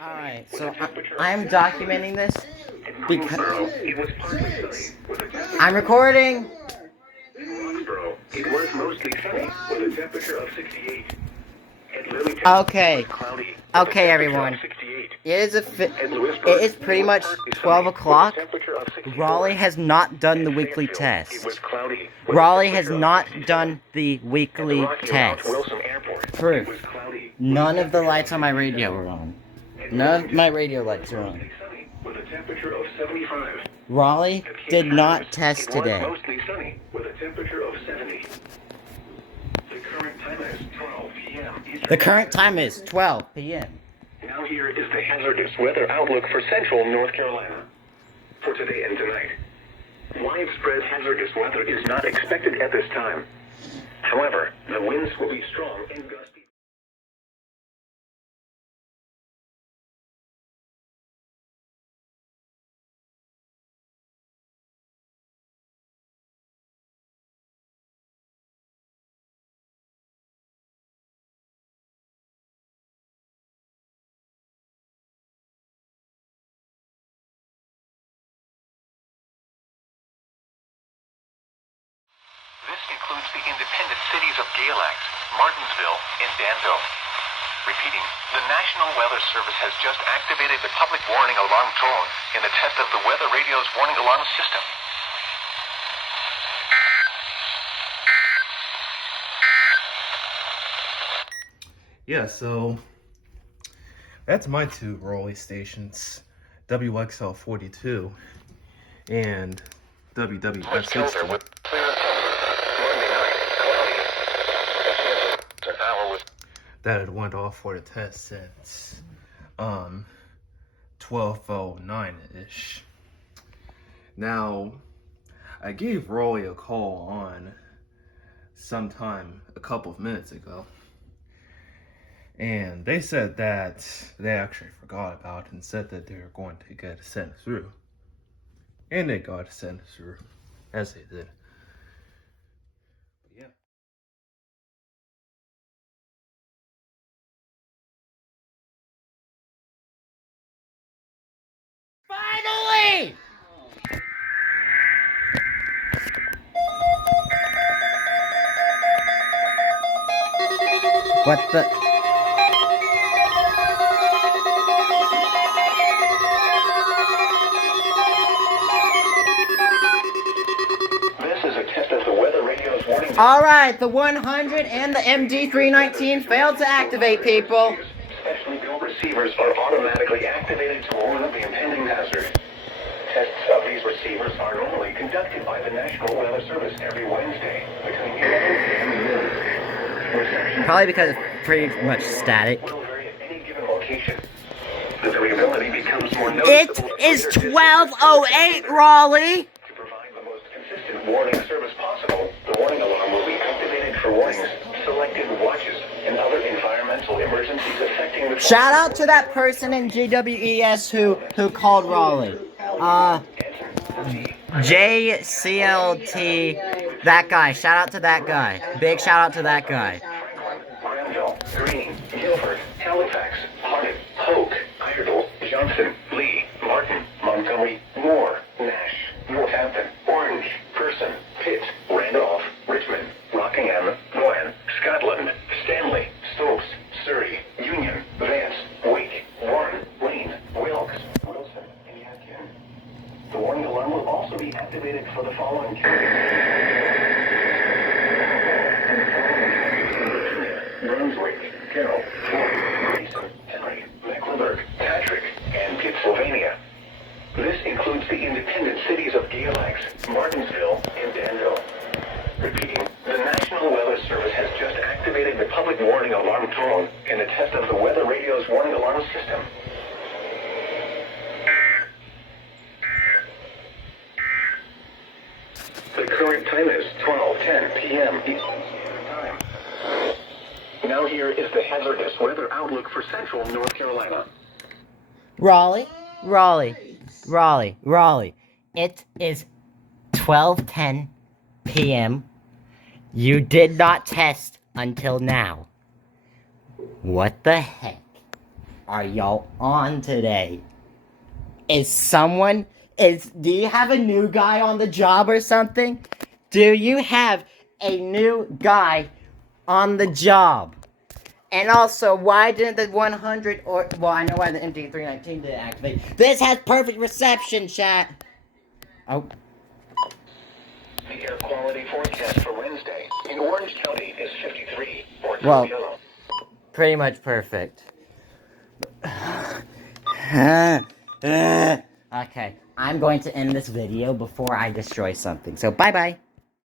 Alright, so I'm documenting this because I'm recording. It was mostly sunny with a temperature of 68. Okay, everyone. It is pretty much 12 o'clock. Raleigh has not done the weekly test. Raleigh has not done the weekly test. Proof. None of the lights on my radio are on. None of my radio lights are on. Raleigh did not test today. Mostly sunny with a temperature of 70. The current time is 12 p.m. The current time is 12 p.m. Now here is the hazardous weather outlook for central North Carolina for today and tonight. Widespread hazardous weather is not expected at this time. However, the winds will be strong and gusty. This includes the independent cities of Galax, Martinsville, and Danville. Repeating, the National Weather Service has just activated the public warning alarm tone in the test of the weather radio's warning alarm system. Yeah, so that's my two Raleigh stations, WXL 42 and WWF 60. That had went off for the test since 12:09-ish. Now, I gave Raleigh a call on sometime a couple of minutes ago, and they said that they actually forgot about it and said that they were going to get it sent through. And they got it sent through, as they did. But yeah. Finally! What the? This is a test of the weather radio's warning. Alright, the 100 and the MD319 failed to activate, people. Specially built receivers are automatically activated to warn of the impending hazard. Tests of these receivers are normally conducted by the National Weather Service every Wednesday between 11 a.m. and noon. Reception Probably because it's pretty much static. will vary at any given location. The variability becomes more It noticeable. is 12:08, Raleigh! To provide the most consistent warning service possible, the warning alarm will be activated for warnings, selected watches, and other environmental emergencies affecting the... Shout out to that person in GWES who called Raleigh. JCLT, that guy. Shout out to that guy. Big shout out to that guy. Granville, Green, Guilford, Halifax, Hardin, Hoke, Iredell, Johnson, Lee, Martin, Montgomery, Moore, Nash, Northampton, Orange, Person, Pitt, Randolph, Richmond, Rockingham, Rowan, Scotland, Stanley, Stokes, Surrey, Union, Vance, Wake, Warren, Lane, Wilkes, Wilson, and Yadkin. The warning alarm will also be activated for the following Brunswick, Carroll, Fort, Mason, Henry, Mecklenburg, Patrick, and Pittsylvania. This includes the independent cities of Galax, Martinsville, and Danville. Repeating, the National Weather Service has just activated the public warning alarm tone in a test of the weather radio's warning alarm system. The current time is 12:10 p.m. Eastern Standard Time. Now here is the hazardous weather outlook for central North Carolina. Raleigh. It is 12:10 p.m. You did not test until now. What the heck? are y'all on today? Do you have a new guy on the job or something? Do you have a new guy on the job? And also, why didn't the 100 well, I know why the MD319 didn't activate. This has perfect reception, chat. Oh. The air quality forecast for Wednesday in Orange County is 53. Or Well, yellow. pretty much perfect. Okay, I'm going to end this video before I destroy something. So, bye-bye.